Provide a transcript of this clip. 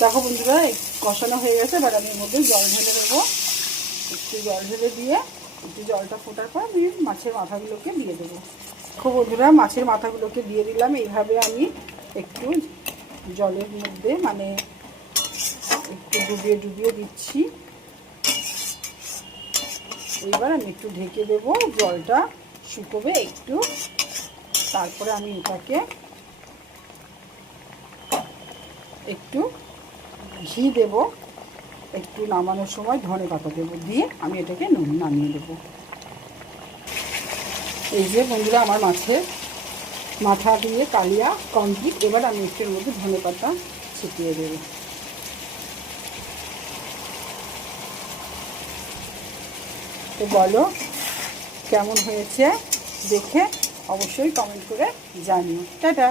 দেখো বন্ধুরা কষানো হয়ে গেছে। এবার আমি এর মধ্যে জল ঢেলে দেবো। একটু জল ঢেলে দিয়ে একটু জলটা ফোটার পর আমি মাছের মাথাগুলোকে দিয়ে দেবো। দেখো বন্ধুরা মাছের মাথাগুলোকে দিয়ে দিলাম। এইভাবে আমি একটু জলের মধ্যে মানে একটু ডুবিয়ে ডুবিয়ে দিচ্ছি। এইবার আমি একটু ঢেকে দেবো, জলটা শুকোবে একটু। তারপরে আমি এটাকে একটু ঘি দেব, একটু নামানোর সময় ধনেপাতা দেবো, দিয়ে আমি এটাকে নামিয়ে দেবো। এই যে বন্ধুরা আমার মাছের মাথা দিয়ে কালিয়া কমপ্লিট। এবার আমি একটুর মধ্যে ধনেপাতা ছিটিয়ে দেবো। তো বলো কেমন হয়েছে, দেখে অবশ্যই কমেন্ট করে জানিও। টাটা।